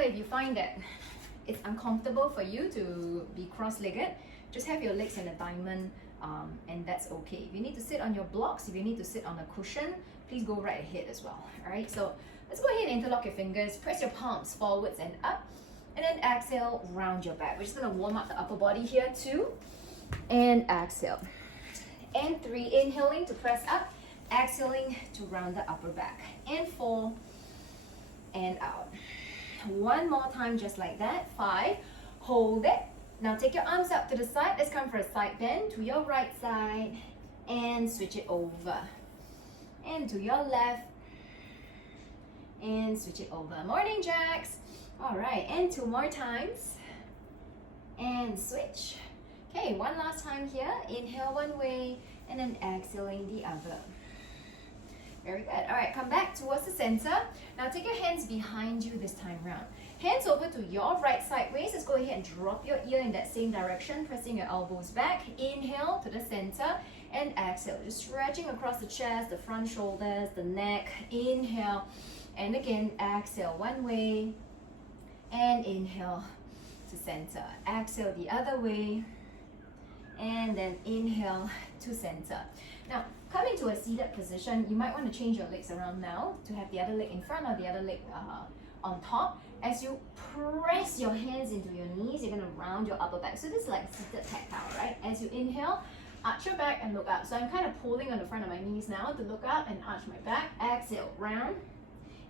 here, if you find that it's uncomfortable for you to be cross-legged, just have your legs in a diamond, and that's okay. If you need to sit on your blocks, if you need to sit on a cushion, please go right ahead as well. All right, so let's go ahead and interlock your fingers, press your palms forwards and up, and then exhale, round your back. We're just gonna warm up the upper body here, 2, and exhale. And 3, inhaling to press up, exhaling to round the upper back. And 4, and out. 1 more time, just like that. 5, hold it. Now take your arms up to the side. Let's come for a side bend to your right side and switch it over. And to your left and switch it over. Morning, Jacks. All right, and 2 more times. And switch. Okay, 1 last time here. Inhale one way and then exhaling the other. Very good. All right, come back towards the center. Now take your hands behind you this time round. Hands over to your right sideways. Let's go ahead and drop your ear in that same direction, pressing your elbows back. Inhale to the center and exhale. Just stretching across the chest, the front shoulders, the neck. Inhale and again exhale one way and inhale to center. Exhale the other way and then inhale to center. Now, come into a seated position. You might want to change your legs around now to have the other leg in front or the other leg on top. As you press your hands into your knees, you're going to round your upper back. So this is like seated tactile, right? As you inhale, arch your back and look up. So I'm kind of pulling on the front of my knees now to look up and arch my back. Exhale, round,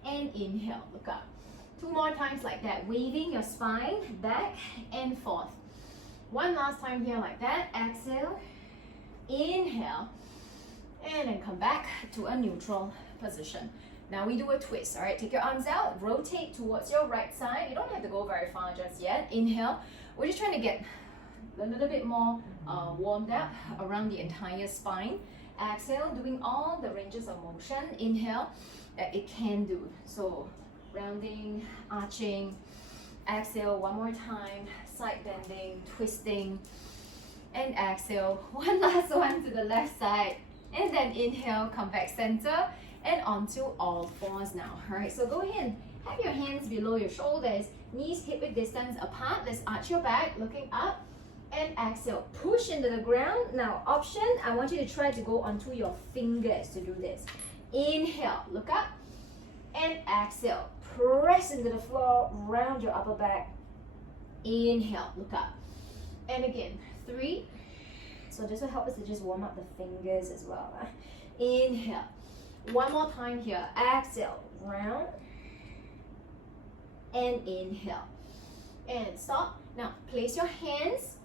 and inhale, look up. 2 more times like that, waving your spine back and forth. 1 last time here like that. Exhale, inhale, and then come back to a neutral position. Now we do a twist, all right? Take your arms out, rotate towards your right side. You don't have to go very far just yet. Inhale. We're just trying to get a little bit more warmed up around the entire spine. Exhale, doing all the ranges of motion. Inhale, that it can do. So rounding, arching. Exhale, 1 more time, side bending, twisting, and exhale. 1 last one to the left side. And then inhale, come back center and onto all fours now. All right, so go ahead, have your hands below your shoulders, knees hip-width distance apart. Let's arch your back, looking up, and exhale. Push into the ground. Now, option, I want you to try to go onto your fingers to do this. Inhale, look up, and exhale. Press into the floor, round your upper back. Inhale, look up. And again, 3. So this will help us to just warm up the fingers as well. Inhale. 1 more time here. Exhale, round. And inhale. And stop. Now, place your hands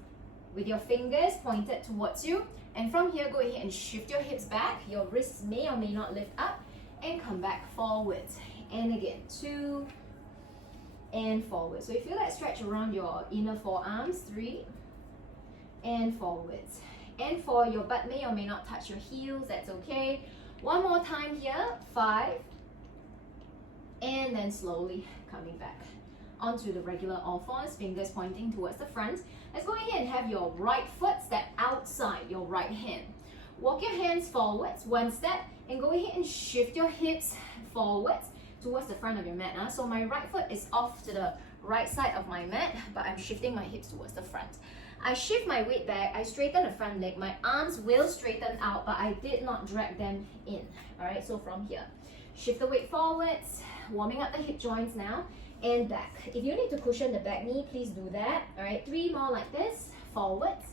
with your fingers pointed towards you. And from here, go ahead and shift your hips back. Your wrists may or may not lift up. And come back forwards. And again, 2. And forward. So you feel that stretch around your inner forearms. 3. And forwards. And 4, your butt may or may not touch your heels. That's okay. 1 more time here. 5. And then slowly coming back onto the regular all fours, fingers pointing towards the front. Let's go ahead and have your right foot step outside your right hand. Walk your hands forwards 1 step and go ahead and shift your hips forwards towards the front of your mat. So my right foot is off to the right side of my mat, but I'm shifting my hips towards the front. I shift my weight back, I straighten the front leg. My arms will straighten out, but I did not drag them in. All right, so from here, shift the weight forwards, warming up the hip joints now, and back. If you need to cushion the back knee, please do that. All right, 3 more like this, forwards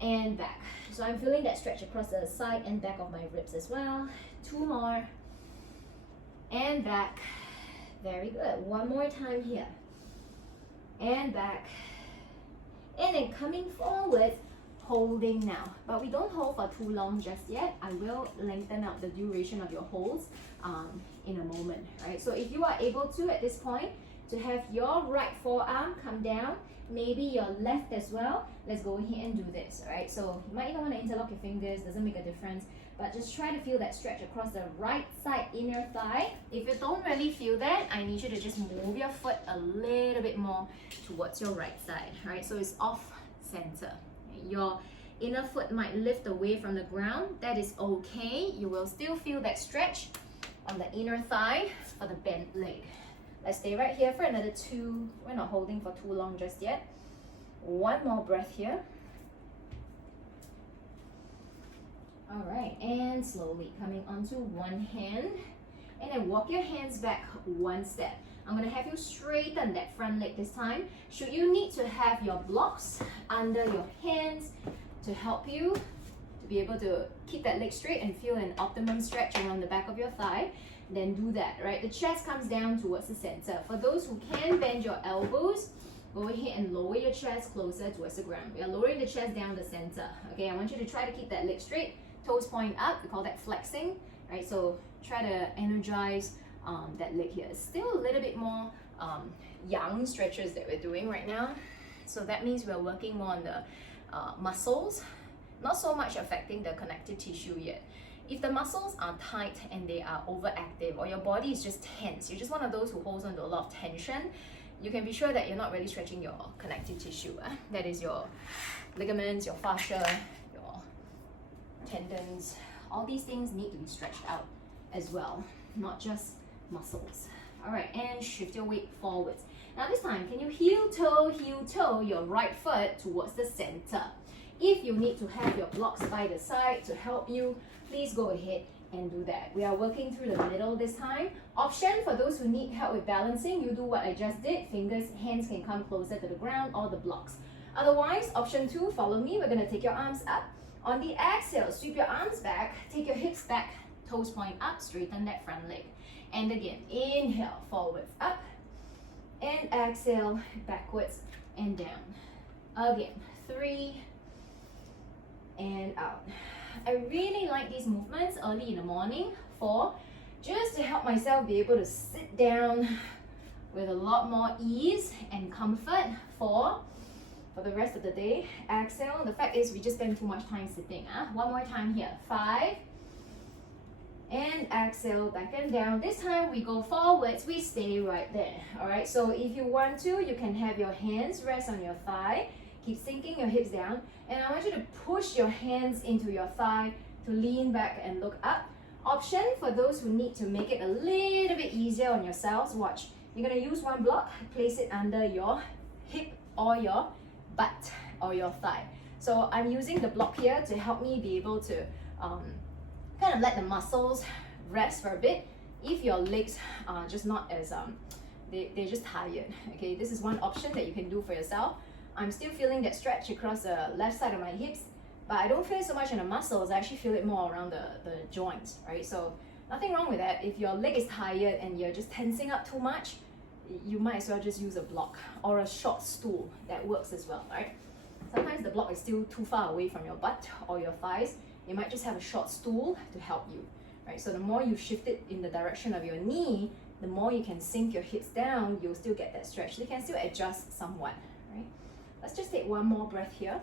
and back. So I'm feeling that stretch across the side and back of my ribs as well. 2 more and back. Very good. 1 more time here and back. And then coming forward, holding now. But we don't hold for too long just yet. I will lengthen out the duration of your holds in a moment, right? So if you are able to, at this point, to have your right forearm come down, maybe your left as well, let's go ahead and do this, all right? So you might even want to interlock your fingers, doesn't make a difference, but just try to feel that stretch across the right side inner thigh. If you don't really feel that, I need you to just move your foot a little bit more towards your right side, all right? So it's off center. Your inner foot might lift away from the ground. That is okay. You will still feel that stretch on the inner thigh for the bent leg. Let's stay right here for another 2. We're not holding for too long just yet. 1 more breath here. All right, and slowly coming onto one hand, and then walk your hands back 1 step. I'm gonna have you straighten that front leg this time. Should you need to have your blocks under your hands to help you to be able to keep that leg straight and feel an optimum stretch around the back of your thigh, then do that, right? The chest comes down towards the center. For those who can bend your elbows, go ahead and lower your chest closer towards the ground. We are lowering the chest down the center. Okay, I want you to try to keep that leg straight, toes point up. We call that flexing, right? So try to energize that leg here. It's still a little bit more yang stretches that we're doing right now. So that means we're working more on the muscles, not so much affecting the connective tissue yet. If the muscles are tight and they are overactive, or your body is just tense, you're just one of those who holds on to a lot of tension, you can be sure that you're not really stretching your connective tissue. That is your ligaments, your fascia, your tendons. All these things need to be stretched out as well, not just muscles. All right, and shift your weight forwards. Now this time, can you heel toe your right foot towards the center? If you need to have your blocks by the side to help you, please go ahead and do that. We are working through the middle this time. Option for those who need help with balancing, you do what I just did. Fingers, hands can come closer to the ground or the blocks. Otherwise, option 2, follow me. We're gonna take your arms up. On the exhale, sweep your arms back, take your hips back, toes point up, straighten that front leg. And again, inhale, forwards, up, and exhale, backwards and down. Again, 3, and out. I really like these movements early in the morning. 4, just to help myself be able to sit down with a lot more ease and comfort. 4, for the rest of the day. Exhale. The fact is we just spend too much time sitting. One more time here. 5, and exhale, back and down. This time we go forwards, we stay right there. All right, so if you want to, you can have your hands rest on your thigh. Keep sinking your hips down, and I want you to push your hands into your thigh to lean back and look up. Option for those who need to make it a little bit easier on yourselves. Watch, you're gonna use one block, place it under your hip or your butt or your thigh. So I'm using the block here to help me be able to kind of let the muscles rest for a bit. If your legs are just not as they're just tired, okay, this is one option that you can do for yourself. I'm still feeling that stretch across the left side of my hips, but I don't feel it so much in the muscles. I actually feel it more around the joints, right? So nothing wrong with that. If your leg is tired and you're just tensing up too much, you might as well just use a block or a short stool. That works as well, right? Sometimes the block is still too far away from your butt or your thighs. You might just have a short stool to help you, right? So the more you shift it in the direction of your knee, the more you can sink your hips down, you'll still get that stretch. They can still adjust somewhat, right? Let's just take one more breath here.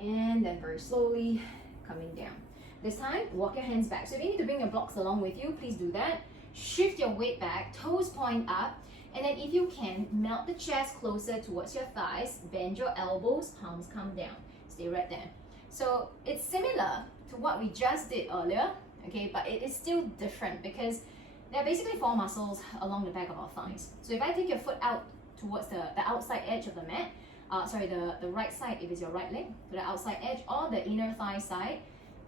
And then very slowly coming down. This time, walk your hands back. So if you need to bring your blocks along with you, please do that. Shift your weight back, toes point up, and then if you can, melt the chest closer towards your thighs, bend your elbows, palms come down. Stay right there. So it's similar to what we just did earlier, okay, but it is still different because there are basically 4 muscles along the back of our thighs. So if I take your foot out towards the outside edge of the mat, the right side if it's your right leg, to the outside edge or the inner thigh side,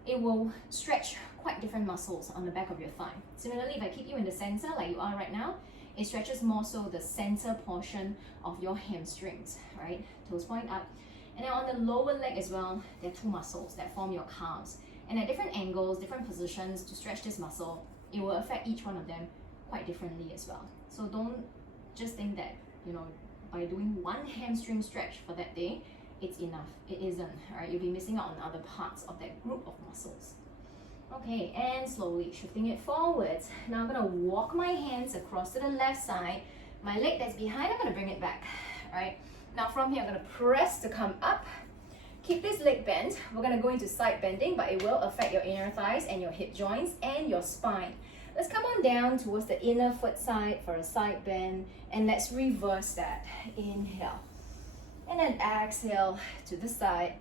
it will stretch quite different muscles on the back of your thigh. Similarly, if I keep you in the center like you are right now, it stretches more so the center portion of your hamstrings, right? Toes point up. And then on the lower leg as well, there are 2 muscles that form your calves. And at different angles, different positions to stretch this muscle, it will affect each one of them quite differently as well. So don't just think that, by doing one hamstring stretch for that day, it's enough. It isn't, all right? You'll be missing out on other parts of that group of muscles. Okay, and slowly shifting it forwards. Now I'm gonna walk my hands across to the left side. My leg that's behind, I'm gonna bring it back, all right? Now from here, I'm gonna press to come up. Keep this leg bent. We're gonna go into side bending, but it will affect your inner thighs and your hip joints and your spine. Let's come on down towards the inner foot side for a side bend, and let's reverse that. Inhale, and then exhale to the side.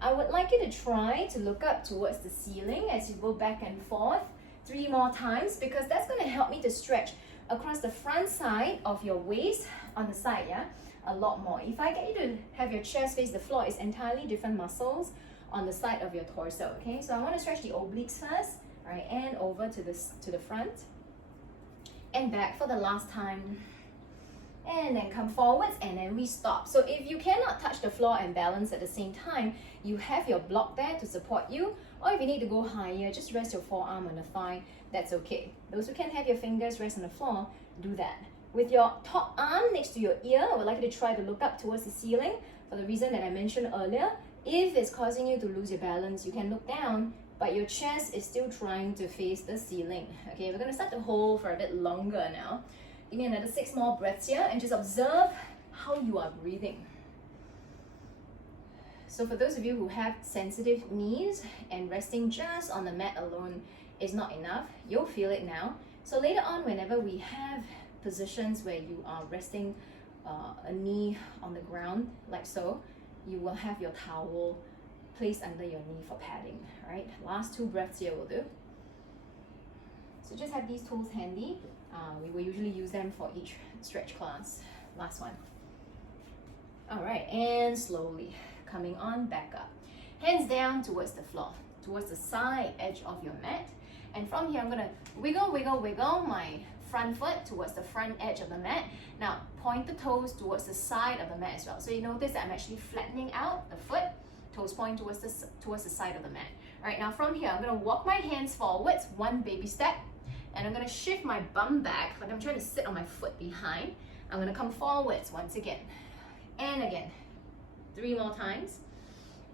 I would like you to try to look up towards the ceiling as you go back and forth. 3 more times, because that's going to help me to stretch across the front side of your waist on the side, yeah, a lot more. If I get you to have your chest face the floor, it's entirely different muscles on the side of your torso, okay? So I want to stretch the obliques first, all right, and over to the front and back for the last time. And then come forwards, and then we stop. So if you cannot touch the floor and balance at the same time, you have your block there to support you. Or if you need to go higher, just rest your forearm on the thigh. That's okay. Those who can have your fingers rest on the floor, do that. With your top arm next to your ear, I would like you to try to look up towards the ceiling for the reason that I mentioned earlier. If it's causing you to lose your balance, you can look down, but your chest is still trying to face the ceiling. Okay, we're going to start to hold for a bit longer now. Give me another 6 more breaths here, and just observe how you are breathing. So for those of you who have sensitive knees and resting just on the mat alone is not enough, you'll feel it now. So later on, whenever we have positions where you are resting a knee on the ground like so, you will have your towel placed under your knee for padding. All right, last 2 breaths here will do. So just have these tools handy. We will usually use them for each stretch class. Last one. All right, and slowly coming on back up. Hands down towards the floor, towards the side edge of your mat. And from here, I'm gonna wiggle, wiggle, wiggle my front foot towards the front edge of the mat. Now, point the toes towards the side of the mat as well. So you notice that I'm actually flattening out the foot, toes point towards the side of the mat. All right, now from here, I'm gonna walk my hands forwards, 1 baby step, and I'm gonna shift my bum back, like I'm trying to sit on my foot behind. I'm gonna come forwards once again, and again. 3 more times,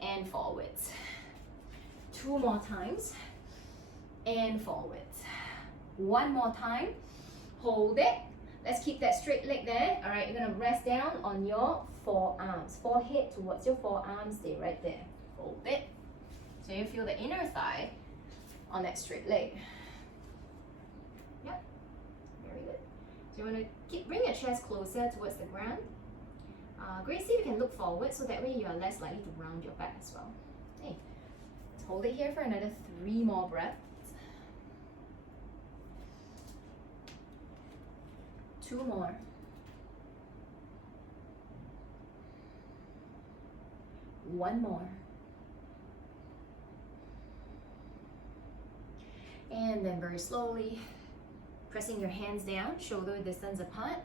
and forwards. 2 more times, and forwards. 1 more time, hold it. Let's keep that straight leg there. All right, you're gonna rest down on your forearms, forehead towards your forearms, stay right there. Hold it. So you feel the inner thigh on that straight leg. Yep, very good. So you wanna bring your chest closer towards the ground. Great, see if you can look forward so that way you are less likely to round your back as well. Okay, let's hold it here for another 3 more breaths. 2 more. 1 more. And then very slowly, pressing your hands down, shoulder distance apart.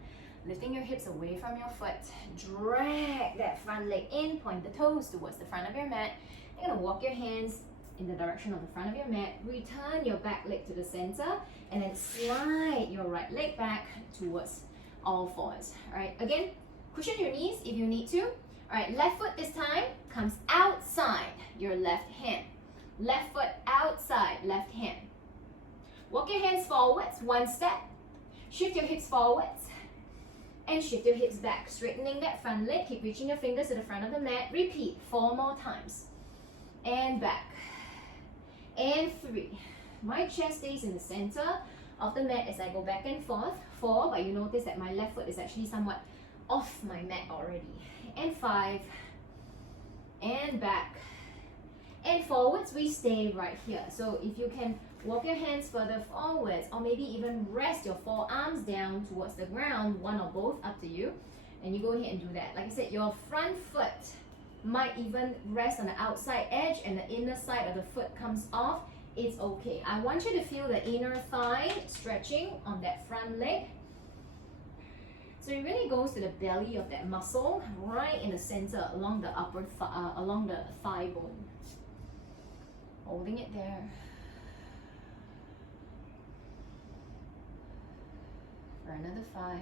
Lifting your hips away from your foot, drag that front leg in, point the toes towards the front of your mat. You're gonna walk your hands in the direction of the front of your mat, return your back leg to the center, and then slide your right leg back towards all fours. All right, again, cushion your knees if you need to. All right, left foot this time comes outside your left hand. Left foot outside, left hand. Walk your hands forwards, 1 step. Shift your hips forwards. And shift your hips back, straightening that front leg. Keep reaching your fingers to the front of the mat. Repeat 4 more times. And back. And 3. My chest stays in the center of the mat as I go back and forth. 4, but you notice that my left foot is actually somewhat off my mat already. And 5. And back. And forwards, we stay right here. So if you can walk your hands further forwards, or maybe even rest your forearms down towards the ground, 1 or both, up to you. And you go ahead and do that. Like I said, your front foot might even rest on the outside edge and the inner side of the foot comes off. It's okay. I want you to feel the inner thigh stretching on that front leg. So it really goes to the belly of that muscle, right in the center, along the along the thigh bone. Holding it there. For another 5.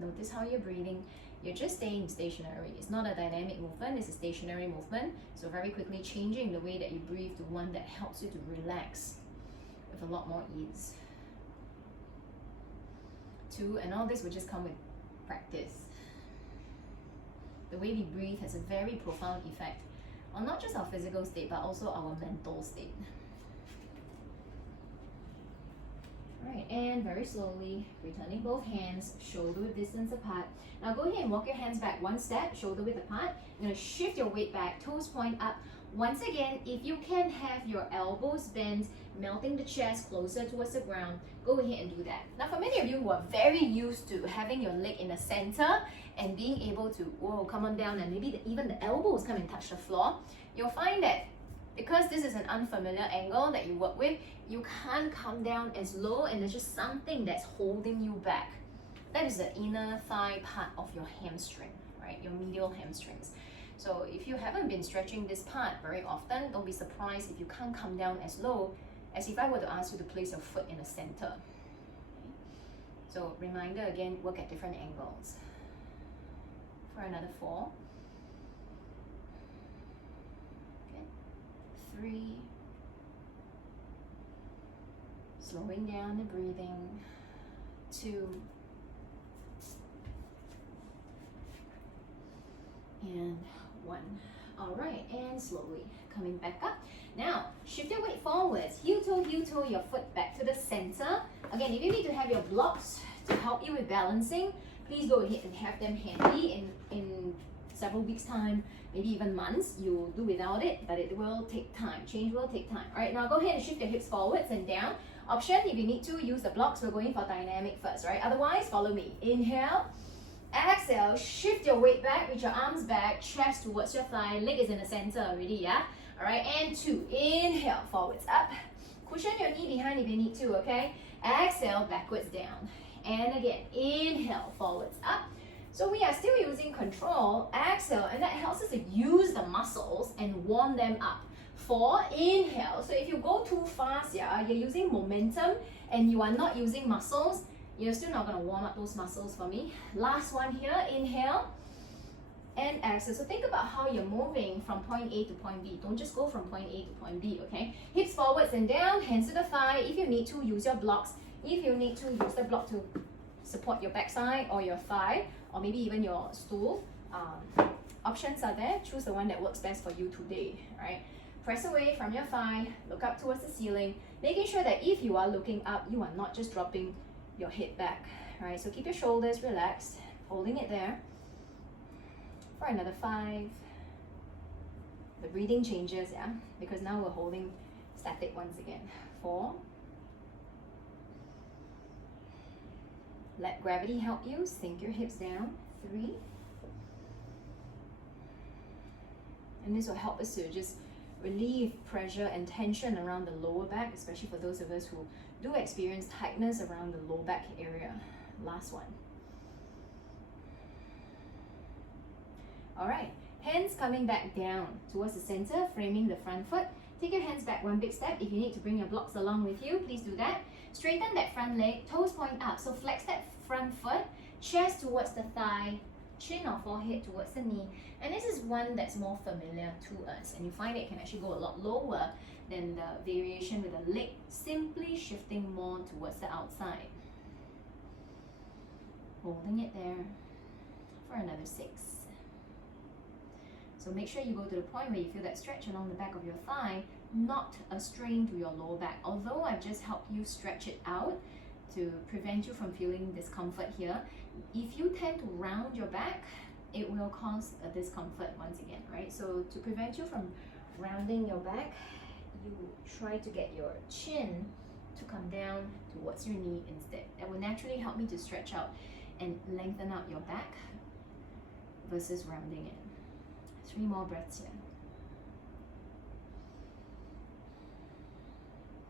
Notice how you're breathing. You're just staying stationary. It's not a dynamic movement, it's a stationary movement. So very quickly changing the way that you breathe to one that helps you to relax with a lot more ease. 2, and all this will just come with practice. The way we breathe has a very profound effect on not just our physical state, but also our mental state. Alright, and very slowly, returning both hands, shoulder width distance apart. Now go ahead and walk your hands back 1 step, shoulder width apart. You're going to shift your weight back, toes point up. Once again, if you can have your elbows bent, melting the chest closer towards the ground, go ahead and do that. Now, for many of you who are very used to having your leg in the center and being able to, whoa, come on down, and maybe even the elbows come and touch the floor, you'll find that because this is an unfamiliar angle that you work with, you can't come down as low, and there's just something that's holding you back. That is the inner thigh part of your hamstring, right? Your medial hamstrings. So if you haven't been stretching this part very often, don't be surprised if you can't come down as low as if I were to ask you to place your foot in the center. Okay? So reminder again, work at different angles. For another 4. Okay. 3. Slowing down the breathing. 2. And 1. All right, and slowly coming back up. Now, shift your weight forwards. Heel toe, your foot back to the center. Again, if you need to have your blocks to help you with balancing, please go ahead and have them handy in several weeks' time, maybe even months. You'll do without it, but it will take time. Change will take time. All right, now go ahead and shift your hips forwards and down. Option, if you need to, use the blocks. We're going for dynamic first, right? Otherwise, follow me. Inhale. Exhale, shift your weight back, reach your arms back, chest towards your thigh, leg is in the center already, yeah? Alright, and 2, inhale, forwards up. Cushion your knee behind if you need to, okay? Exhale, backwards down. And again, inhale, forwards up. So we are still using control, exhale, and that helps us to use the muscles and warm them up. 4, inhale. So if you go too fast, yeah, you're using momentum and you are not using muscles, you're still not going to warm up those muscles for me. Last one here, inhale and exhale. So think about how you're moving from point A to point B. Don't just go from point A to point B, okay? Hips forwards and down, hands to the thigh. If you need to, use your blocks. If you need to, use the block to support your backside or your thigh, or maybe even your stool. Options are there. Choose the one that works best for you today, right? Press away from your thigh, look up towards the ceiling, making sure that if you are looking up, you are not just dropping your head back, right? So keep your shoulders relaxed, holding it there. For another 5. The breathing changes, yeah? Because now we're holding static once again. 4. Let gravity help you, sink your hips down. 3. And this will help us to just relieve pressure and tension around the lower back, especially for those of us who do experience tightness around the low back area. Last one. All right, hands coming back down towards the center, framing the front foot. Take your hands back one big step. If you need to bring your blocks along with you, please do that. Straighten that front leg, toes point up. So flex that front foot, chest towards the thigh, chin or forehead towards the knee. And this is one that's more familiar to us, and you find it can actually go a lot lower than the variation with the leg simply shifting more towards the outside. Holding it there for another 6. So make sure you go to the point where you feel that stretch along the back of your thigh, not a strain to your lower back. Although I've just helped you stretch it out to prevent you from feeling discomfort here, if you tend to round your back, it will cause a discomfort once again, right? So to prevent you from rounding your back, you try to get your chin to come down towards your knee instead. That will naturally help me to stretch out and lengthen out your back versus rounding it. 3 more breaths here.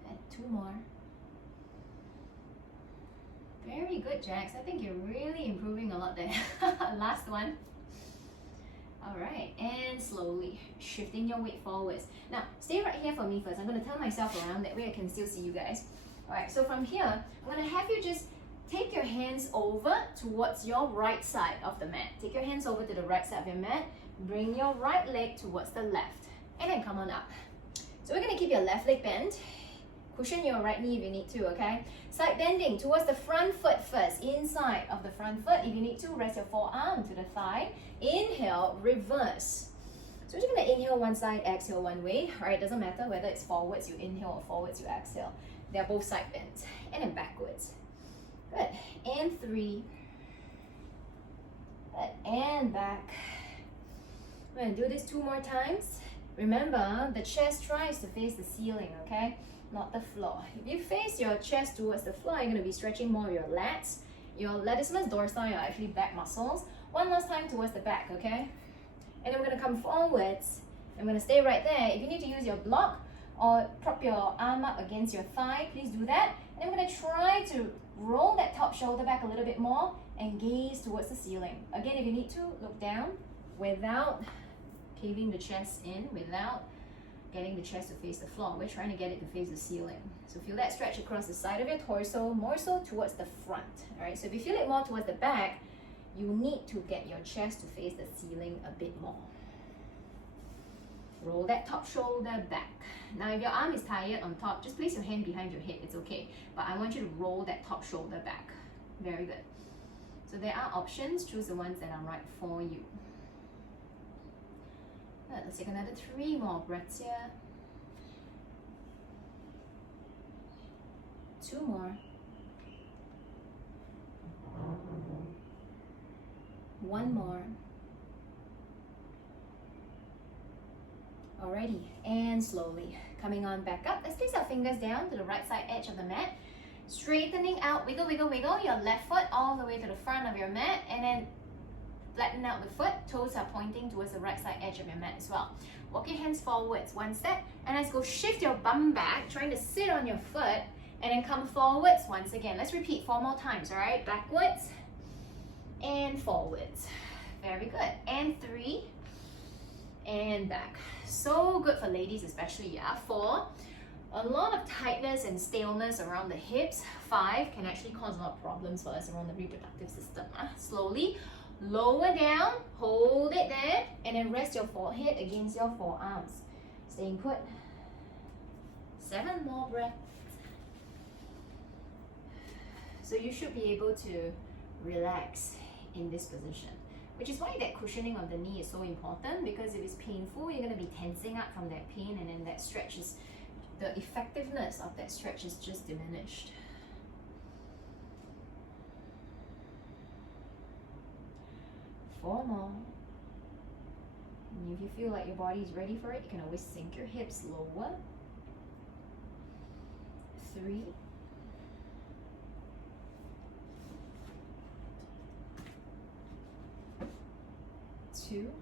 And 2 more. Very good, Jax. I think you're really improving a lot there. Last one. All right, and slowly shifting your weight forwards. Now, stay right here for me first. I'm going to turn myself around, that way I can still see you guys. All right, so from here, I'm going to have you just take your hands over towards your right side of the mat. Take your hands over to the right side of your mat. Bring your right leg towards the left, and then come on up. So we're going to keep your left leg bent. Cushion your right knee if you need to, okay? Side bending towards the front foot first, inside of the front foot. If you need to, rest your forearm to the thigh. Inhale, reverse. So we're just going to inhale one side, exhale one way. All right, doesn't matter whether it's forwards you inhale or forwards you exhale. They're both side bends. And then backwards. Good. And 3. Good. And back. We're going to do this 2 more times. Remember, the chest tries to face the ceiling, okay? not the floor. If you face your chest towards the floor, you're going to be stretching more of your lats. Your latissimus dorsi are actually back muscles. One last time towards the back, okay? And then we're going to come forwards. I'm going to stay right there. If you need to use your block or prop your arm up against your thigh, please do that. And then we're going to try to roll that top shoulder back a little bit more and gaze towards the ceiling. Again, if you need to, look down without caving the chest in, without getting the chest to face the floor. We're trying to get it to face the ceiling. So feel that stretch across the side of your torso, more so towards the front. All right, so if you feel it more towards the back, you need to get your chest to face the ceiling a bit more. Roll that top shoulder back. Now, if your arm is tired on top, just place your hand behind your head. It's okay. But I want you to roll that top shoulder back. Very good. So there are options. Choose the ones that are right for you. Let's take another 3 more breaths here. 2 more. 1 more. Alrighty, and slowly coming on back up. Let's place our fingers down to the right side edge of the mat. Straightening out, wiggle, wiggle, wiggle your left foot all the way to the front of your mat, and then flatten out the foot. Toes are pointing towards the right side edge of your mat as well. Walk your hands forwards 1 step, and let's go shift your bum back, trying to sit on your foot, and then come forwards once again. Let's repeat 4 more times, all right? Backwards and forwards. Very good. And 3 and back. So good for ladies especially, yeah. 4, a lot of tightness and staleness around the hips. 5 can actually cause a lot of problems for us around the reproductive system. Slowly lower down, hold it there, and then rest your forehead against your forearms. Staying put. 7 more breaths. So you should be able to relax in this position, which is why that cushioning of the knee is so important, because if it's painful, you're going to be tensing up from that pain, and then that stretch is, the effectiveness of that stretch is just diminished. 4 more. And if you feel like your body is ready for it, you can always sink your hips lower. 3. 2.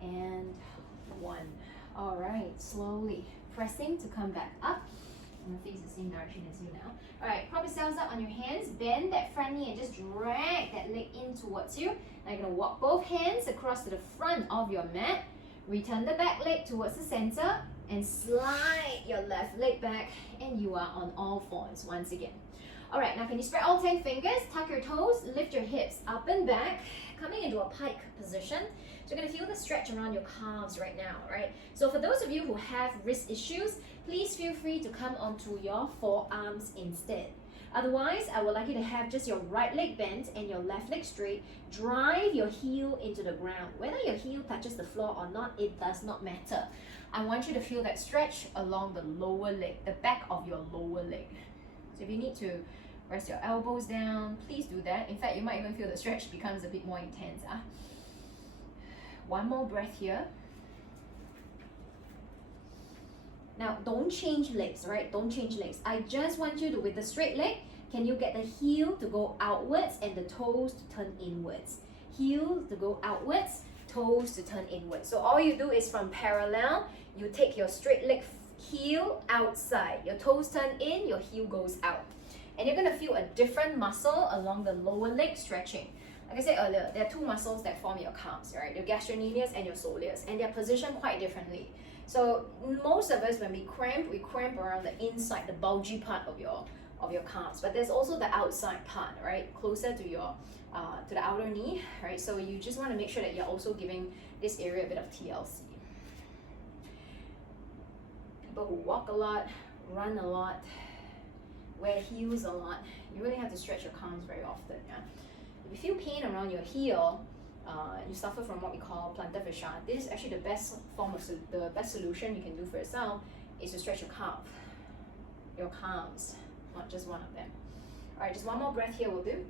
And 1. All right, slowly pressing to come back up. I'm gonna face the same direction as you now. All right, prop yourselves up on your hands, bend that front knee and just drag that leg in towards you. Now you're gonna walk both hands across to the front of your mat, return the back leg towards the center, and slide your left leg back, and you are on all fours once again. All right, now can you spread all 10 fingers, tuck your toes, lift your hips up and back, coming into a pike position. So you're gonna feel the stretch around your calves right now, right? So for those of you who have wrist issues, please feel free to come onto your forearms instead. Otherwise, I would like you to have just your right leg bent and your left leg straight. Drive your heel into the ground. Whether your heel touches the floor or not, it does not matter. I want you to feel that stretch along the lower leg, the back of your lower leg. So if you need to rest your elbows down, please do that. In fact, you might even feel the stretch becomes a bit more intense. 1 more breath here. Now, don't change legs, right? Don't change legs. I just want you to, with the straight leg, can you get the heel to go outwards and the toes to turn inwards? Heel to go outwards, toes to turn inwards. So all you do is from parallel, you take your straight leg heel outside, your toes turn in, your heel goes out. And you're gonna feel a different muscle along the lower leg stretching. Like I said earlier, there are 2 muscles that form your calves, right? Your gastrocnemius and your soleus, and they're positioned quite differently. So most of us, when we cramp around the inside, the bulgy part of your calves. But there's also the outside part, right, closer to your to the outer knee, right? So you just want to make sure that you're also giving this area a bit of TLC. People who walk a lot, run a lot, wear heels a lot, you really have to stretch your calves very often. Yeah. If you feel pain around your heel, you suffer from what we call plantar fasciitis. This is actually the best form of the best solution you can do for yourself is to stretch your calf, your calves, not just one of them. All right, just 1 more breath here will do.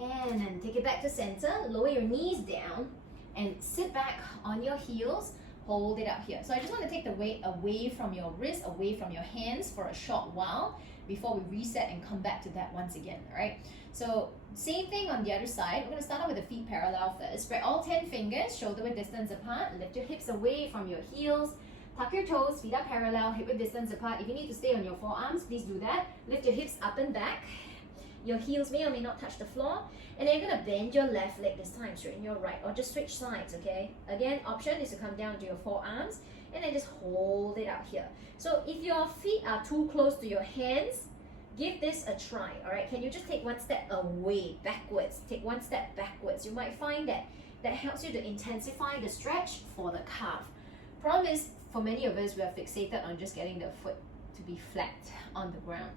And then take it back to center. Lower your knees down. and sit back on your heels, hold it out here. So I just want to take the weight away from your wrist, away from your hands for a short while before we reset and come back to that once again, all right? So same thing on the other side. We're going to start off with the feet parallel first. Spread all 10 fingers, shoulder width distance apart, lift your hips away from your heels, tuck your toes, feet are parallel, hip width distance apart. If you need to stay on your forearms, please do that. Lift your hips up and back. Your heels may or may not touch the floor. And then you're going to bend your left leg this time, straighten your right, or just switch sides, okay? Again, option is to come down to your forearms and then just hold it out here. So if your feet are too close to your hands, give this a try, all right? Can you just take one step away, backwards? Take one step backwards. You might find that helps you to intensify the stretch for the calf. Problem is, for many of us, we are fixated on just getting the foot to be flat on the ground.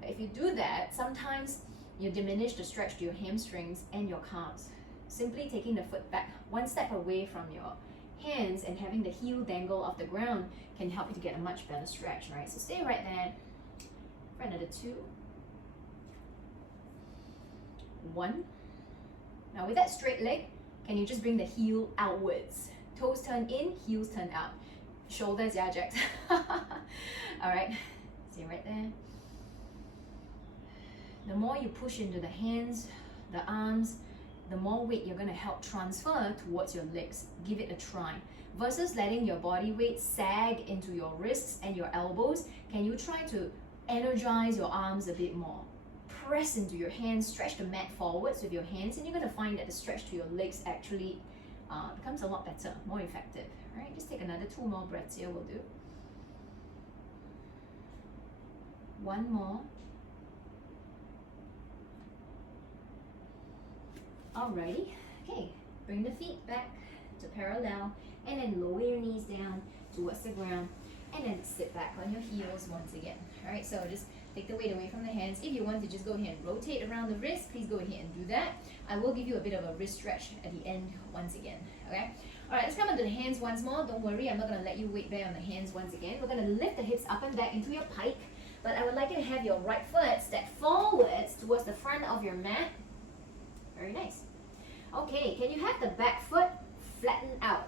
But if you do that, sometimes you diminish the stretch to your hamstrings and your calves. Simply taking the foot back one step away from your hands and having the heel dangle off the ground can help you to get a much better stretch, right? So stay right there for another 2. 1. Now with that straight leg, can you just bring the heel outwards? Toes turn in, heels turn out. Shoulders, yeah, Jax. All right, stay right there. The more you push into the hands, the arms, the more weight you're going to help transfer towards your legs. Give it a try. Versus letting your body weight sag into your wrists and your elbows, can you try to energize your arms a bit more? Press into your hands, stretch the mat forwards with your hands, and you're going to find that the stretch to your legs actually becomes a lot better, more effective. All right, just take another 2 more breaths here, will do. 1 more. Alrighty, okay, bring the feet back to parallel and then lower your knees down towards the ground and then sit back on your heels once again. Alright, so just take the weight away from the hands. If you want to just go ahead and rotate around the wrist, please go ahead and do that. I will give you a bit of a wrist stretch at the end once again, okay? Alright, let's come onto the hands once more. Don't worry, I'm not going to let you weight bear on the hands once again. We're going to lift the hips up and back into your pike, but I would like you to have your right foot step forwards towards the front of your mat. Very nice. Okay, can you have the back foot flatten out?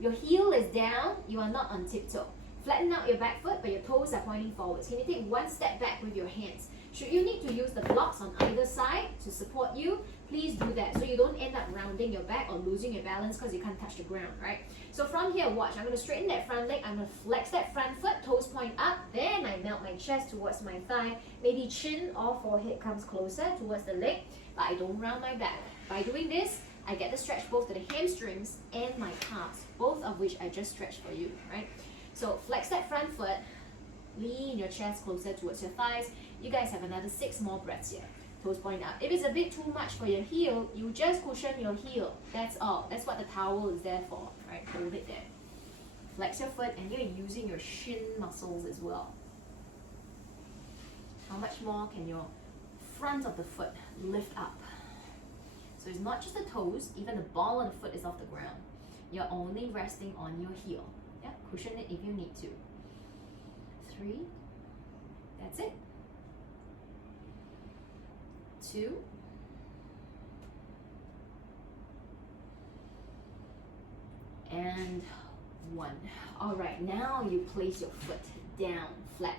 Your heel is down, you are not on tiptoe. Flatten out your back foot, but your toes are pointing forwards. Can you take one step back with your hands? Should you need to use the blocks on either side to support you, please do that so you don't end up rounding your back or losing your balance because you can't touch the ground, right? So from here, watch. I'm going to straighten that front leg. I'm going to flex that front foot, toes point up. Then I melt my chest towards my thigh. Maybe chin or forehead comes closer towards the leg, but I don't round my back. By doing this, I get the stretch both to the hamstrings and my calves, both of which I just stretched for you, right? So flex that front foot, lean your chest closer towards your thighs. You guys have another 6 more breaths here. Toes point up. If it's a bit too much for your heel, you just cushion your heel. That's all. That's what the towel is there for, right? Hold it there. Flex your foot and you're using your shin muscles as well. How much more can your front of the foot lift up? So it's not just the toes, even the ball of the foot is off the ground. You're only resting on your heel. Yeah, cushion it if you need to. 3, that's it. 2, and 1. All right, now you place your foot down flat.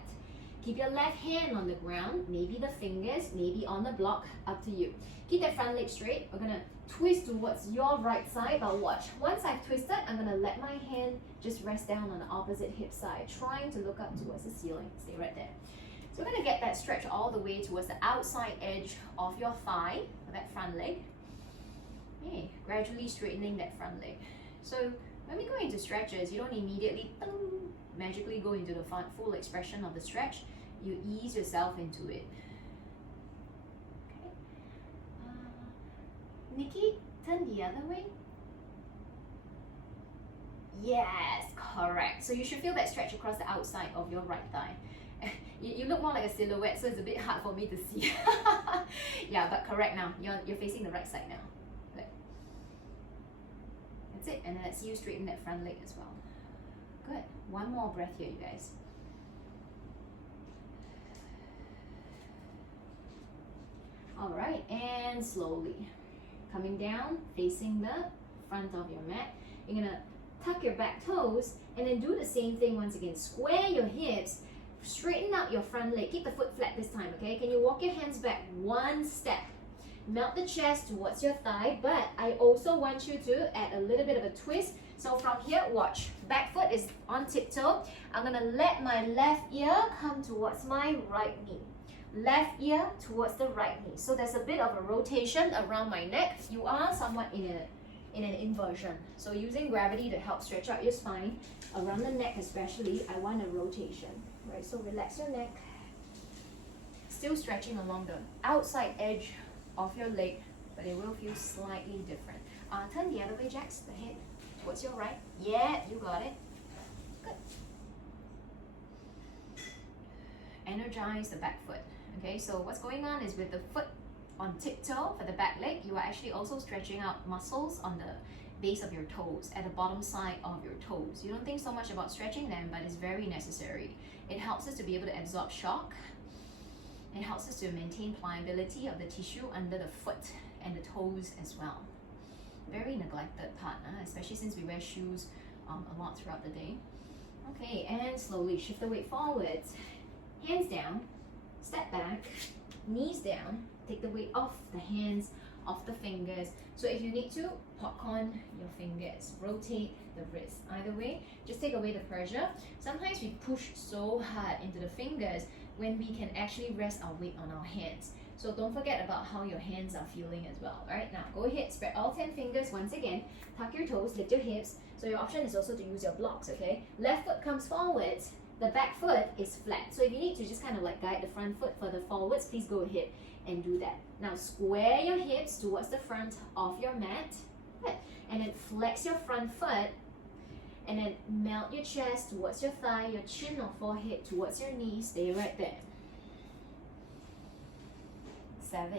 Keep your left hand on the ground, maybe the fingers, maybe on the block, up to you. Keep that front leg straight. We're gonna twist towards your right side, but watch. Once I've twisted, I'm gonna let my hand just rest down on the opposite hip side, trying to look up towards the ceiling. Stay right there. So we're gonna get that stretch all the way towards the outside edge of your thigh, for that front leg. Okay, gradually straightening that front leg. So when we go into stretches, you don't immediately magically go into the full expression of the stretch. You ease yourself into it. Okay. Nikki, turn the other way. Yes, correct. So you should feel that stretch across the outside of your right thigh. You look more like a silhouette, so it's a bit hard for me to see. Yeah, but correct now. You're facing the right side now. Good. That's it. And then let's you straighten that front leg as well. Good. 1 more breath here, you guys. All right, and slowly coming down, facing the front of your mat. You're gonna tuck your back toes and then do the same thing once again. Square your hips, straighten out your front leg, keep the foot flat this time, okay? Can you walk your hands back one step? Melt the chest towards your thigh, but I also want you to add a little bit of a twist. So from here, watch, back foot is on tiptoe. I'm gonna let my left ear come towards my right knee. Left ear towards the right knee. So there's a bit of a rotation around my neck. You are somewhat in an inversion. So using gravity to help stretch out your spine, around the neck especially, I want a rotation. Right, so relax your neck. Still stretching along the outside edge of your leg, but it will feel slightly different. Turn the other way, Jax, the head towards your right. Yeah, you got it. Good. Energize the back foot. Okay, so what's going on is with the foot on tiptoe for the back leg, you are actually also stretching out muscles on the base of your toes, at the bottom side of your toes. You don't think so much about stretching them, but it's very necessary. It helps us to be able to absorb shock. It helps us to maintain pliability of the tissue under the foot and the toes as well. Very neglected part, especially since we wear shoes a lot throughout the day. Okay, and slowly shift the weight forwards. Hands down, step back, knees down, take the weight off the hands, off the fingers. So if you need to, popcorn your fingers, rotate the wrist. Either way, just take away the pressure. Sometimes we push so hard into the fingers when we can actually rest our weight on our hands. So don't forget about how your hands are feeling as well. Alright, now go ahead, spread all 10 fingers once again, tuck your toes, lift your hips. So your option is also to use your blocks, okay? Left foot comes forwards, the back foot is flat. So if you need to just kind of like guide the front foot further forwards, please go ahead and do that. Now square your hips towards the front of your mat. Good. And then flex your front foot. And then melt your chest towards your thigh, your chin or forehead towards your knee. Stay right there. 7.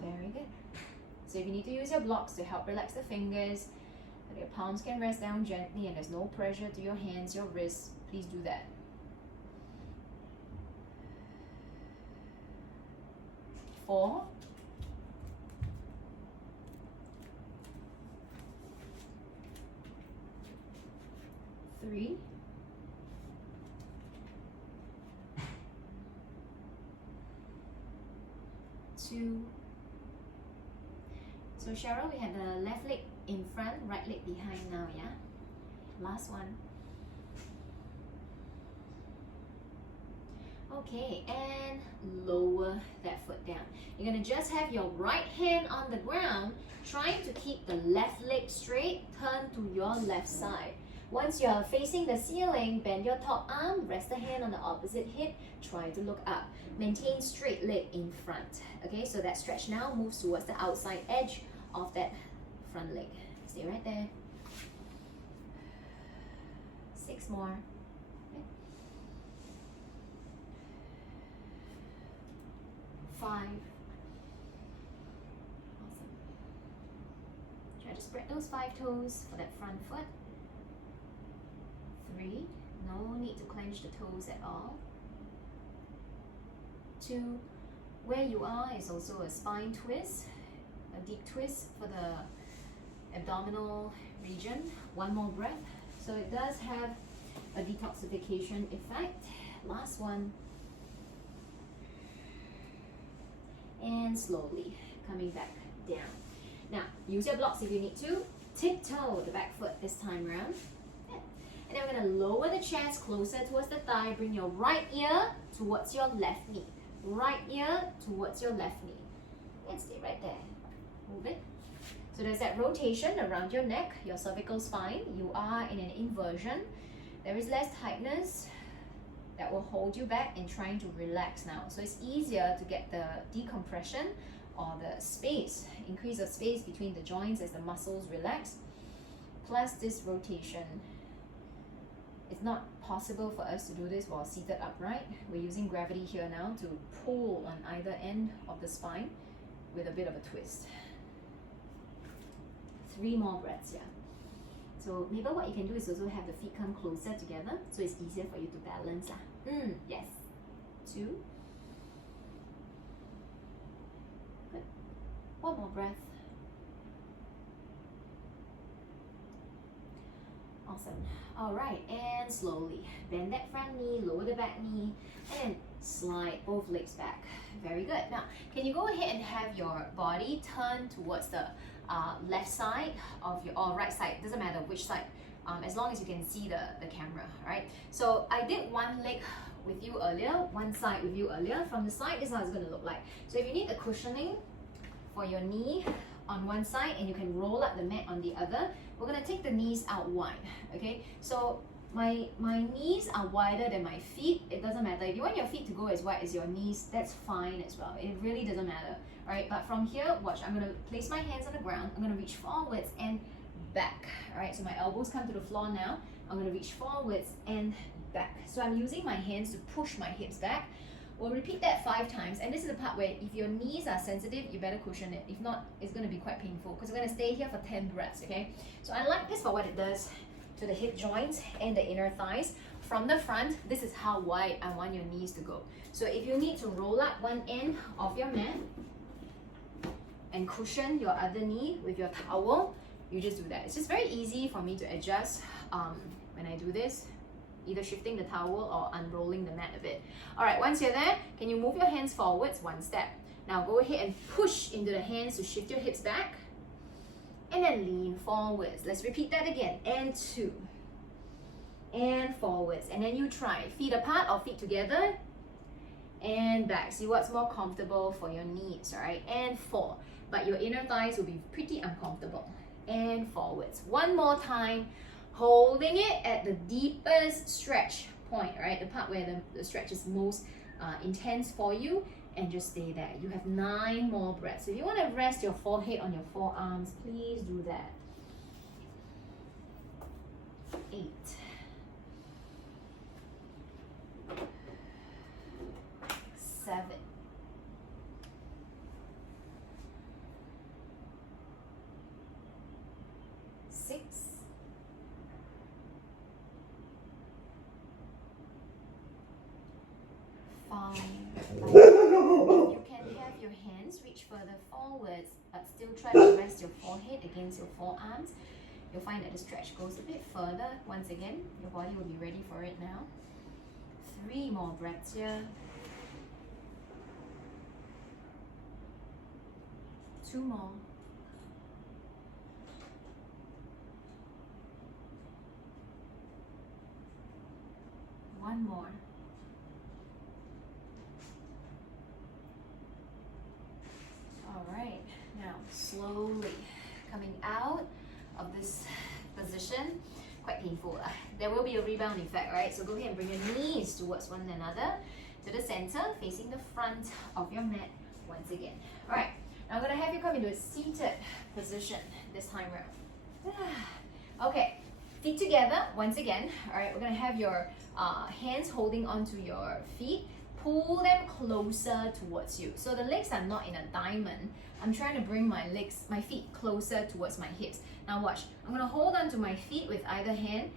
Very good. So if you need to use your blocks to help relax the fingers, that your palms can rest down gently and there's no pressure to your hands, your wrists, please do that. 4. 3. 2. So Cheryl, we have the left leg in front, right leg behind now, yeah? Last one. Okay, and lower that foot down. You're gonna just have your right hand on the ground, trying to keep the left leg straight, turn to your left side. Once you're facing the ceiling, bend your top arm, rest the hand on the opposite hip, try to look up. Maintain straight leg in front. Okay, so that stretch now moves towards the outside edge of that front leg. Stay right there. 6 more. Okay. 5. Awesome. Try to spread those 5 toes for that front foot. 3. No need to clench the toes at all. 2. Where you are is also a spine twist, a deep twist for the abdominal region. 1 more breath. So it does have a detoxification effect. Last one. And slowly coming back down. Now, use your blocks if you need to. Tiptoe the back foot this time around. And then we're going to lower the chest closer towards the thigh. Bring your right ear towards your left knee. Right ear towards your left knee. And stay right there. Move it. So there's that rotation around your neck, your cervical spine. You are in an inversion. There is less tightness that will hold you back and trying to relax now. So it's easier to get the decompression or the space, increase of space between the joints as the muscles relax. Plus this rotation. It's not possible for us to do this while seated upright. We're using gravity here now to pull on either end of the spine with a bit of a twist. 3 more breaths, yeah. So maybe what you can do is also have the feet come closer together so it's easier for you to balance. Yes. 2. Good. 1 more breath. Awesome. All right, and slowly bend that front knee, lower the back knee, and slide both legs back. Very good. Now, can you go ahead and have your body turn towards the left side of your, or right side, doesn't matter which side, as long as you can see the camera, right? So I did one leg with you earlier, one side with you earlier. From the side, this is how it's going to look like. So if you need the cushioning for your knee on one side and you can roll up the mat on the other, we're going to take the knees out wide, okay? So my knees are wider than my feet. It doesn't matter. If you want your feet to go as wide as your knees, that's fine as well. It really doesn't matter, all right? But from here, watch, I'm going to place my hands on the ground. I'm going to reach forwards and back, all right? So my elbows come to the floor now. I'm going to reach forwards and back. So I'm using my hands to push my hips back. We'll repeat that 5 times, and this is the part where if your knees are sensitive, you better cushion it. If not, it's going to be quite painful because we're going to stay here for 10 breaths, okay? So I like this for what it does to the hip joints and the inner thighs. From the front, this is how wide I want your knees to go. So if you need to roll up one end of your mat and cushion your other knee with your towel, you just do that. It's just very easy for me to adjust when I do this, either shifting the towel or unrolling the mat a bit. All right, once you're there, can you move your hands forwards 1 step? Now go ahead and push into the hands to shift your hips back. And then lean forwards. Let's repeat that again. And 2. And forwards. And then you try. Feet apart or feet together. And back. See what's more comfortable for your knees, all right? And 4. But your inner thighs will be pretty uncomfortable. And forwards. One more time. Holding it at the deepest stretch point, right? The part where the stretch is most intense for you. And just stay there. You have 9 more breaths. So if you want to rest your forehead on your forearms, please do that. 8. 7. 6. 5. You can have your hands reach further forwards, but still try to rest your forehead against your forearms. You'll find that the stretch goes a bit further. Once again, your body will be ready for it now. 3 more breaths here. 2 more. 1 more. All right, now slowly coming out of this position. Quite painful. There will be a rebound effect, right? So go ahead and bring your knees towards one another, to the center, facing the front of your mat once again. All right, now I'm going to have you come into a seated position this time around. Okay, feet together once again. All right, we're going to have your hands holding onto your feet. Pull them closer towards you. So the legs are not in a diamond. I'm trying to bring my feet closer towards my hips. Now watch. I'm going to hold on to my feet with either hand.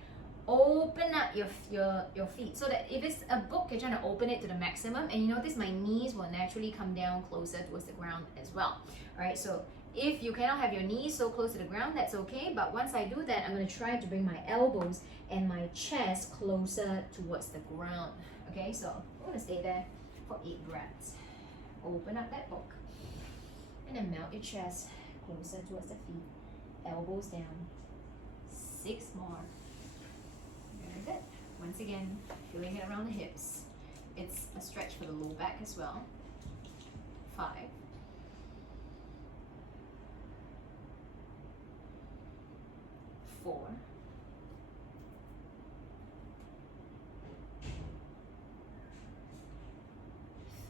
Open up your feet so that if it's a book, you're trying to open it to the maximum. And you notice my knees will naturally come down closer towards the ground as well. All right, so if you cannot have your knees so close to the ground, that's okay. But once I do that, I'm going to try to bring my elbows and my chest closer towards the ground. Okay, so I'm going to stay there for 8 breaths. Open up that book. And then melt your chest closer towards the feet. Elbows down. 6 more. Very good. Once again, feeling it around the hips. It's a stretch for the low back as well. 5. 4.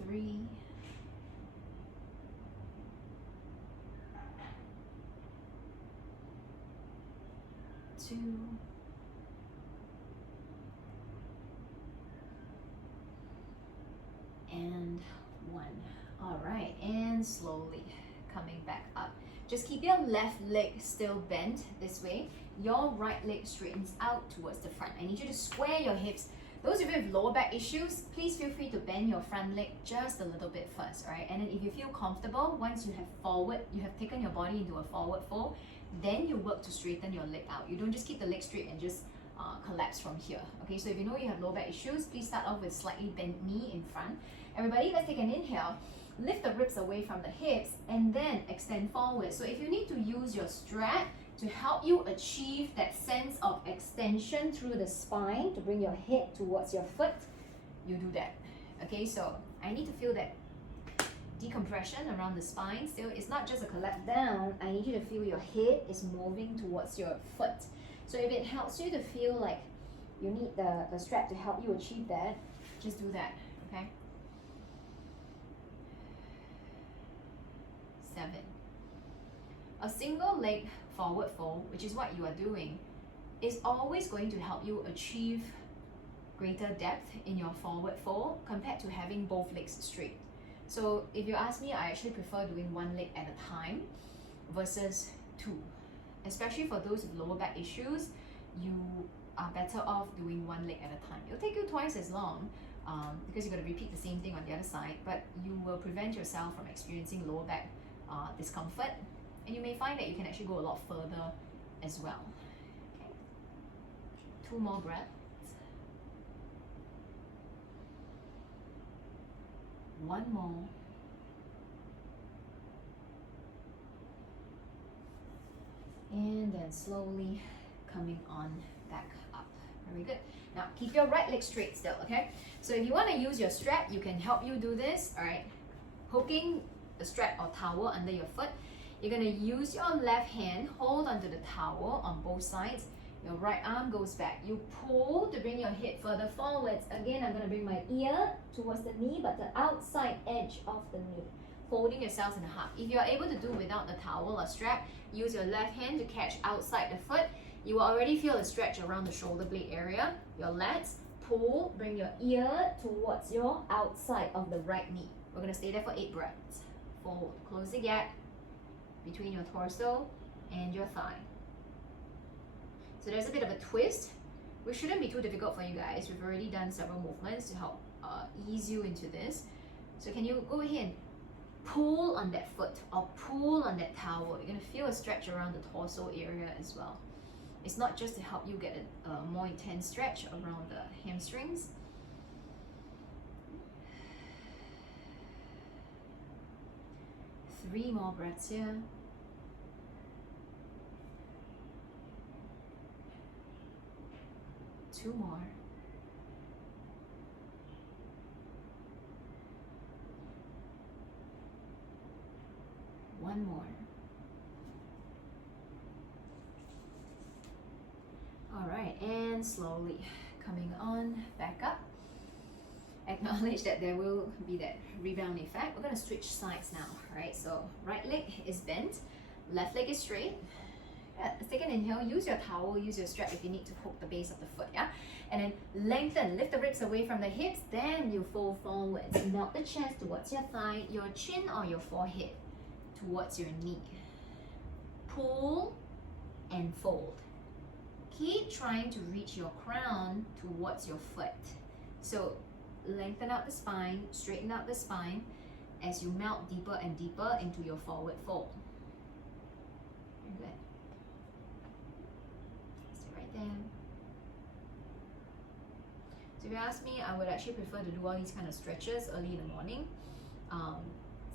3. 2. And 1. All right, and slowly coming back up. Just keep your left leg still bent this way. Your right leg straightens out towards the front. I need you to square your hips. Those of you with lower back issues, please feel free to bend your front leg just a little bit first, all right? And then if you feel comfortable, once you have taken your body into a forward fold, then you work to straighten your leg out. You don't just keep the leg straight and just collapse from here. Okay, so if you know you have lower back issues, please start off with slightly bent knee in front. Everybody, let's take an inhale. Lift the ribs away from the hips and then extend forward. So if you need to use your strap to help you achieve that sense of extension through the spine to bring your head towards your foot, you do that. Okay, so I need to feel that decompression around the spine. Still, it's not just a collapse down. I need you to feel your head is moving towards your foot. So if it helps you to feel like you need the strap to help you achieve that, just do that, okay? 7. A single leg forward fold, which is what you are doing, is always going to help you achieve greater depth in your forward fold compared to having both legs straight. So if you ask me, I actually prefer doing one leg at a time versus 2. Especially for those with lower back issues, you are better off doing one leg at a time. It'll take you twice as long because you're going to repeat the same thing on the other side, but you will prevent yourself from experiencing lower back discomfort, and you may find that you can actually go a lot further as well. Okay. 2 more breaths. 1 more. And then slowly coming on back up. Very good. Now keep your right leg straight still, okay? So if you want to use your strap, you can help you do this, all right? Hooking the strap or towel under your foot. You're going to use your left hand, hold onto the towel on both sides. Your right arm goes back. You pull to bring your head further forwards. Again, I'm going to bring my ear towards the knee, but the outside edge of the knee. Folding yourselves in half. If you are able to do without the towel or strap, use your left hand to catch outside the foot. You will already feel a stretch around the shoulder blade area. Your lats, pull, bring your ear towards your outside of the right knee. We're going to stay there for 8 breaths. Fold, close the gap between your torso and your thigh. So there's a bit of a twist, which shouldn't be too difficult for you guys. We've already done several movements to help ease you into this. So can you go ahead and pull on that foot or pull on that towel? You're going to feel a stretch around the torso area as well. It's not just to help you get a more intense stretch around the hamstrings. Three more breaths here. Two more. One more. All right, and slowly coming on back up. Acknowledge that there will be that rebound effect. We're going to switch sides now, right? So right leg is bent, left leg is straight. Let's take an inhale, use your towel, use your strap if you need to hook the base of the foot, yeah? And then lengthen, lift the ribs away from the hips, then you fold forwards. Melt the chest towards your thigh, your chin or your forehead towards your knee. Pull and fold. Keep trying to reach your crown towards your foot. So lengthen out the spine, straighten out the spine as you melt deeper and deeper into your forward fold. Very good. Stay right there. So if you ask me, I would actually prefer to do all these kind of stretches early in the morning.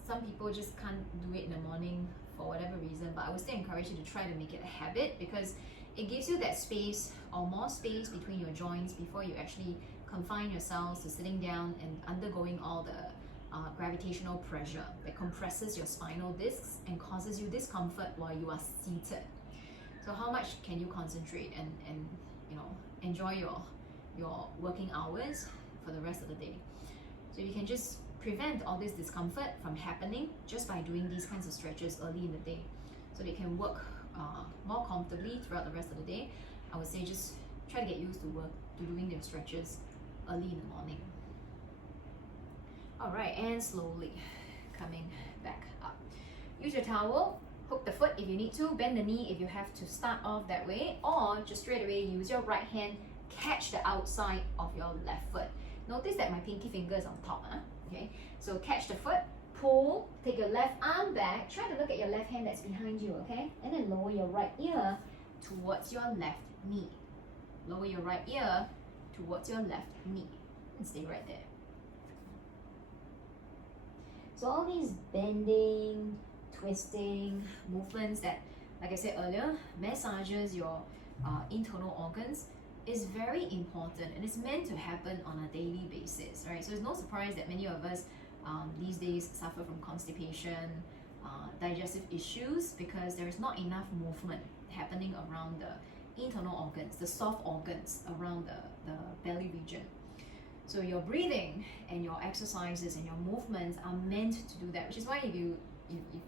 Some people just can't do it in the morning for whatever reason, but I would still encourage you to try to make it a habit because it gives you that space or more space between your joints before you actually confine yourselves to sitting down and undergoing all the gravitational pressure that compresses your spinal discs and causes you discomfort while you are seated. So how much can you concentrate and you know, enjoy your working hours for the rest of the day? So you can just prevent all this discomfort from happening just by doing these kinds of stretches early in the day, so they can work more comfortably throughout the rest of the day. I would say just try to get used to doing their stretches early in the morning. All right, and slowly coming back up. Use your towel, hook the foot if you need to, bend the knee if you have to start off that way, or just straight away use your right hand, catch the outside of your left foot. Notice that my pinky finger is on top, okay? So catch the foot, pull, take your left arm back, try to look at your left hand that's behind you, okay? And then lower your right ear towards your left knee. Lower your right ear towards your left knee and stay right there. So all these bending, twisting movements that, like I said earlier, massages your internal organs is very important, and it's meant to happen on a daily basis, right? So it's no surprise that many of us these days suffer from constipation, digestive issues, because there is not enough movement happening around the internal organs, the soft organs around the belly region. So your breathing and your exercises and your movements are meant to do that, which is why if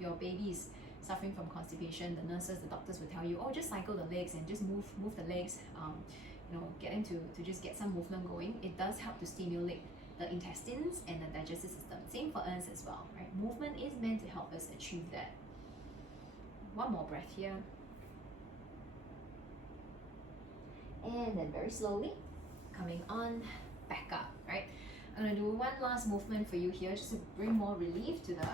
your baby is suffering from constipation, the nurses, the doctors will tell you, oh, just cycle the legs and just move the legs, get them to just get some movement going. It does help to stimulate the intestines and the digestive system. Same for us as well, right? Movement is meant to help us achieve that. One more breath here. And then very slowly, coming on, back up, right? I'm gonna do one last movement for you here just to bring more relief to the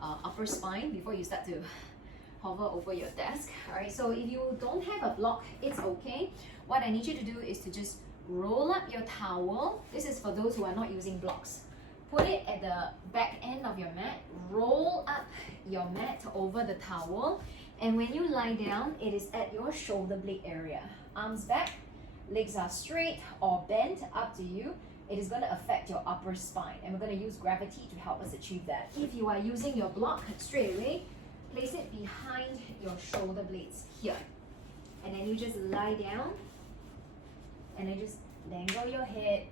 upper spine before you start to hover over your desk. All right, so if you don't have a block, it's okay. What I need you to do is to just roll up your towel. This is for those who are not using blocks. Put it at the back end of your mat, roll up your mat over the towel, and when you lie down, it is at your shoulder blade area. Arms back, legs are straight or bent, up to you. It is going to affect your upper spine, and we're going to use gravity to help us achieve that. If you are using your block, straight away, place it behind your shoulder blades here. And then you just lie down, and then just dangle your head,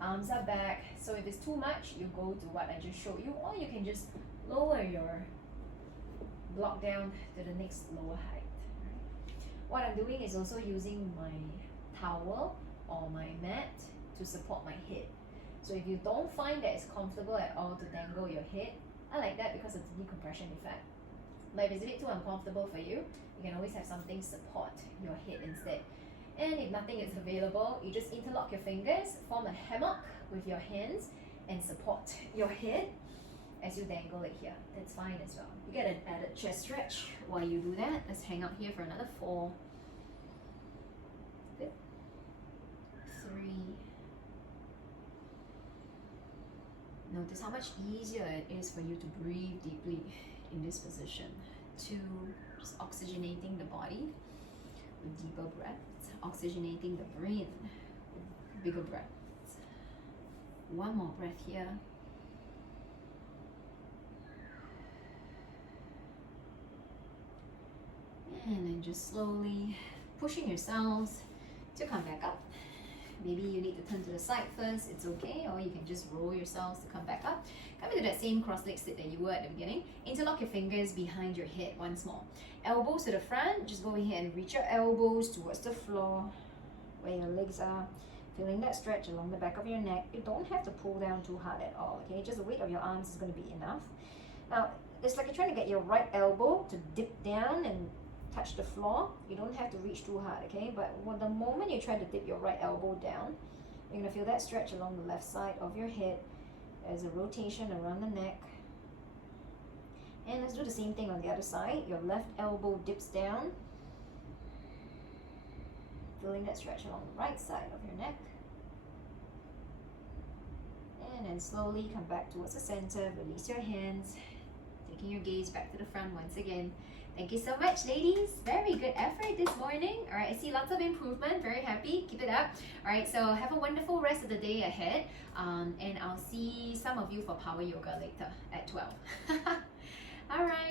arms are back. So if it's too much, you go to what I just showed you, or you can just lower your block down to the next lower height. What I'm doing is also using my towel or my mat to support my head. So if you don't find that it's comfortable at all to dangle your head, I like that because of the decompression effect. But if it's a bit too uncomfortable for you, you can always have something support your head instead. And if nothing is available, you just interlock your fingers, form a hammock with your hands, and support your head as you dangle it here. That's fine as well. You get an added chest stretch while you do that. Let's hang out here for another 4. Good. 3. Notice how much easier it is for you to breathe deeply in this position. 2, just oxygenating the body with deeper breaths, oxygenating the brain with bigger breaths. 1 more breath here. And then just slowly pushing yourselves to come back up. Maybe you need to turn to the side first, it's okay, or you can just roll yourselves to come back up. Come into that same cross-leg sit that you were at the beginning. Interlock your fingers behind your head once more. Elbows to the front, just go ahead and reach your elbows towards the floor where your legs are. Feeling that stretch along the back of your neck. You don't have to pull down too hard at all, okay? Just the weight of your arms is going to be enough. Now, it's like you're trying to get your right elbow to dip down and touch the floor. You don't have to reach too hard, okay? But the moment you try to dip your right elbow down, you're gonna feel that stretch along the left side of your head. There's a rotation around the neck. And let's do the same thing on the other side. Your left elbow dips down. Feeling that stretch along the right side of your neck. And then slowly come back towards the center. Release your hands. Taking your gaze back to the front once again. Thank you so much, ladies. Very good effort this morning. All right, I see lots of improvement. Very happy. Keep it up. All right, so have a wonderful rest of the day ahead. And I'll see some of you for power yoga later at 12. All right.